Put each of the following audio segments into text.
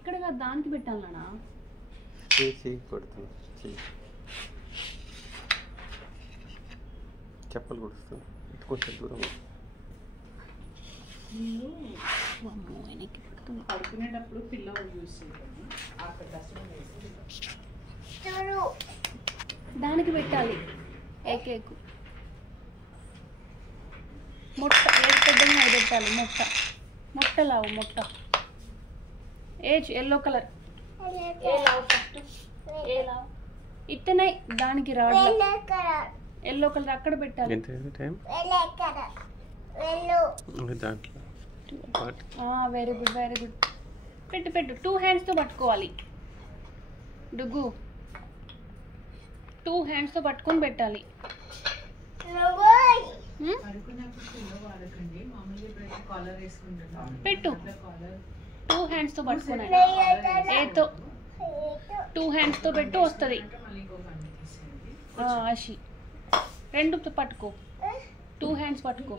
ఇక్కడ దానికి పెట్టాలనా చెప్పలు కొడుతుంది కొంచెం దూరం పడుకునేటప్పుడు పిల్లలు యూస్ చేయాలి దానికి పెట్టాలి ఏకేకు మొట్ట ఏది పెద్దగా అది పెట్టాలి మొట్ట లావు మొట్ట ఎల్లో కలర్ ఇత్తనే దానికి రాడు ఎల్లో కలర్ అక్కడ పెట్టాలి వెరీ గుడ్ పెట్టు 2 hands తో పట్టుకోవాలి డుగ్గు 2 hands తో పట్టుకొని పెట్టాలి పెట్టు 2 hands తో పట్టుకుని ఏతో 2 hands తో పెట్టు వస్తుంది ఆశి 2 పట్టుకో 2 hands పట్టుకో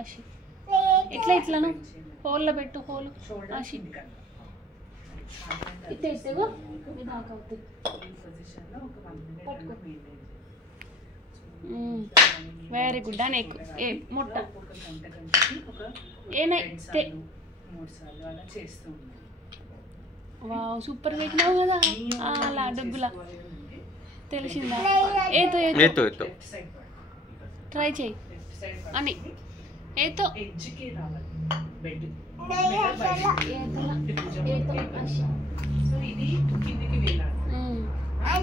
ఆశి ఇట్లాను హోల్లో పెట్టు హోల్ ఆశి ఇట్టేగో వెరీ గుడ్ అని ఏ మొట్ట ఏనైతే వావ్ సూపర్ పెట్టినావు కదా అలా డబ్బులా తెలిసిందా ఏతో ఏతో ట్రై చేయి అని ఏతో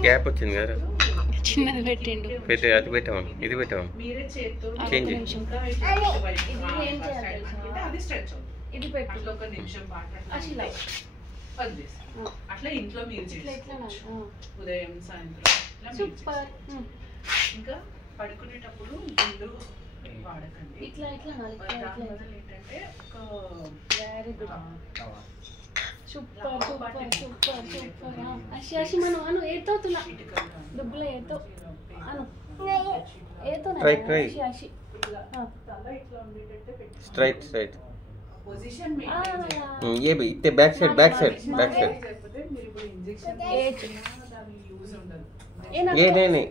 గ్యాప్ వచ్చింది కదా చిన్నది పెట్టిండు అది పెట్టాము ఇది పెట్టాము ఇది పెట్టు అట్లా ఇంట్లో మీరు ఉదయం సాయంత్రం సూపర్ ఇంకా పడుకునేటప్పుడు గుండు వాడకండి ఏంటంటే వెరీ గుడ్ సూపర్ అసి మనం అను ఏతో తులా దుబ్బుల ఏతో అను ఏతో ట్రై అసి స్ట్రైట్ ये भी इतने बैक साइड ये नहीं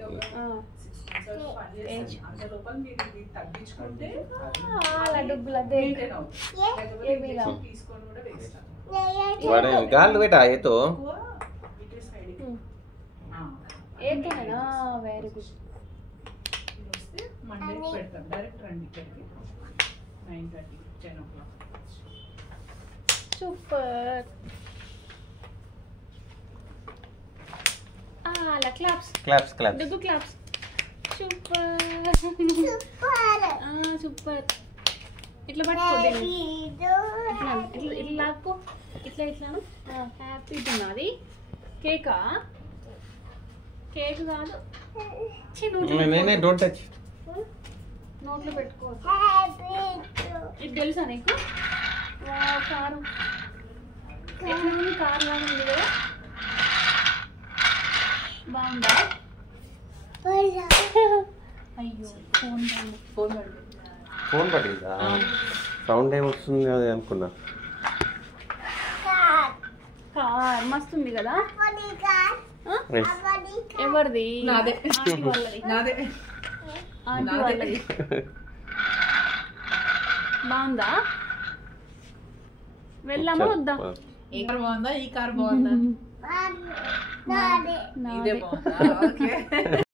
गाल बेटा ये तो वेरी गुड मंडे పెడతాం డైరెక్ట్ రండి ఇక్కడికి 9:30 10 o'clock సూపర్ అలా క్లాప్స్ డుగ్గు క్లాప్స్ సూపర్ ఇట్లా పట్టుకోద్దు ఇట్లా లాక్కో ఇట్లాను హ్యాపీ ఉన్నది కేక్ కాదు డోంట్ టచ్ నోట్లో పెట్టుకోవచ్చు ఇది తెలుసా నీకు కారం కారం లాగా ఉంది కదా బాగుందా అయ్యో ఫోన్ పట్టిందా సౌండ్ ఏమొస్తుంది అది అనుకున్నా కార్ మస్తు ఉంది కదా ఎవరిది నాదే ఆంటీ వాళ్ళది బాగుందా వెళ్ళామా వద్దా ఈ కార్ బాగుందా ఈ కార్ బాగుందా నాదే ఇదే బాగుందా ఓకే